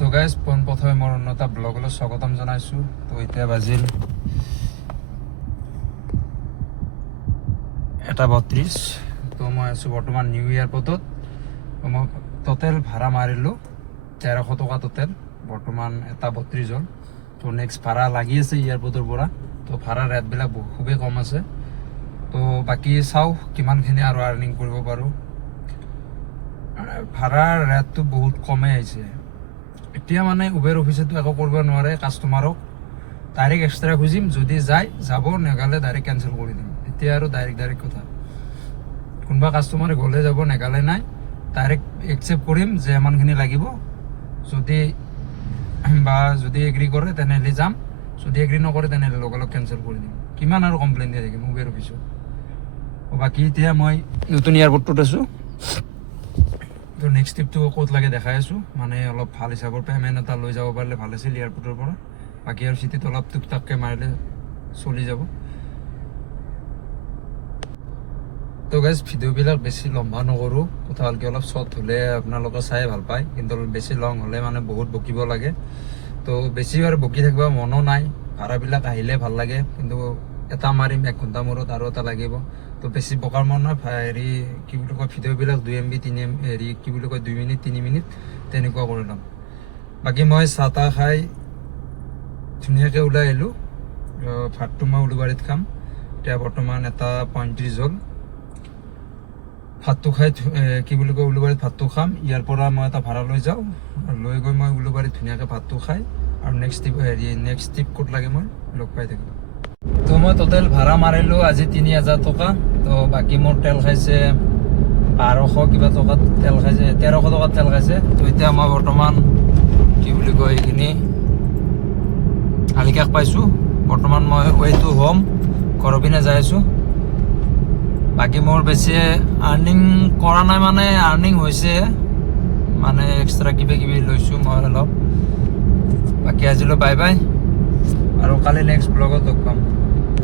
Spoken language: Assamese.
তো গাইজ পোনপ্ৰথমে মোৰ অন্য এটা ব্লগলৈ স্বাগতম জনাইছোঁ। তো এতিয়া বাজিল 1:32। তো মই আছোঁ বৰ্তমান নিউ এয়াৰপৰ্টত। মই টোটেল ভাড়া মাৰিলোঁ 1300 টকা টোটেল, বৰ্তমান 1:32 হ'ল। তো নেক্সট ভাড়া লাগি আছে এয়াৰপৰ্টৰ পৰা। তো ভাড়া ৰেটবিলাক খুবেই কম আছে। তো বাকী চাওঁ কিমানখিনি আৰু আৰ্নিং কৰিব পাৰোঁ। ভাড়াৰ ৰেটটো বহুত কমেই আহিছে। এতিয়া মানে উবেৰ অফিচতো একো কৰিব নোৱাৰে, কাষ্টমাৰক ডাইৰেক্ট এক্সট্ৰা খুজিম, যদি যায় যাব, নেগালে ডাইৰেক্ট কেঞ্চেল কৰি দিম। এতিয়া আৰু ডাইৰেক্ট কথা, কোনোবা কাষ্টমাৰে গ'লে যাব, নেগালে নাই, ডাইৰেক্ট একচেপ্ট কৰিম যে ইমানখিনি লাগিব। যদি এগ্ৰি কৰে তেনেহ'লে যাম, যদি এগ্ৰি নকৰে তেনেহ'লে লগালগ কেঞ্চেল কৰি দিম। কিমান আৰু কমপ্লেইন দি থাকিম উবেৰ অফিচত। বাকী এতিয়া মই নতুন এয়াৰপৰ্টত আছোঁ। তো নেক্সট ট্ৰিপটো ক'ত লাগে দেখাই আছোঁ। মানে অলপ ভাল হিচাপৰ পে'মেণ্ট এটা লৈ যাব পাৰিলে ভাল আছিল এয়াৰপৰ্টৰ পৰা। বাকী আৰু চিটিত অলপ টুক টাককৈ মাৰিলে চলি যাব। তো গাইজ ভিডিঅ'বিলাক বেছি লম্বা নকৰোঁ, কথা ভালকৈ অলপ শ্বৰ্ট হ'লে আপোনালোকে চাই ভাল পায়, কিন্তু বেছি লং হ'লে মানে বহুত বকিব লাগে। তো বেছি আৰু বকি থাকিব মনো নাই। ভাড়াবিলাক আহিলে ভাল লাগে, কিন্তু এটা মাৰিম 1 ঘণ্টা মূৰত আৰু এটা লাগিব। তো বেছি বকাৰ মন নাই। কি বুলি কয়, ভিডিঅ'বিলাক 2 MB 3 MB 2 মিনিট 3 মিনিট তেনেকুৱা কৰি ল'ম। বাকী মই চাহ তাহ খাই ধুনীয়াকৈ ওলাই আহিলোঁ। ভাতটো মই উলুবাৰীত খাম। এতিয়া বৰ্তমান 1:35 হ'ল। ভাতটো খাই উলুবাৰীত ভাতটো খাম। ইয়াৰ পৰা মই এটা ভাড়া লৈ যাওঁ, লৈ গৈ মই উলুবাৰীত ধুনীয়াকৈ ভাতটো খাই আৰু নেক্সট ট্ৰিপ ক'ত লাগে মই লগ পাই থাকিম। তো মই টোটেল ভাড়া মাৰিলোঁ আজি 3000 টকা। তো বাকী মোৰ তেল খাইছে 1200 কিবা টকাত তেল খাইছে, 1300 টকাত তেল খাইছে। তো এতিয়া মই বৰ্তমান এইখিনি হালিকাষ পাইছোঁ। বৰ্তমান মই ৱে টু হোম ঘৰৰ পিনে যাই আছোঁ। বাকী মোৰ বেছি আৰ্নিং কৰা নাই, মানে আৰ্নিং হৈছে, মানে এক্সট্ৰা কিবা লৈছোঁ মই অলপ। বাকী আজিলৈ বাই বাই, আৰু কালি নেক্সট ব্লগত লগ পাম।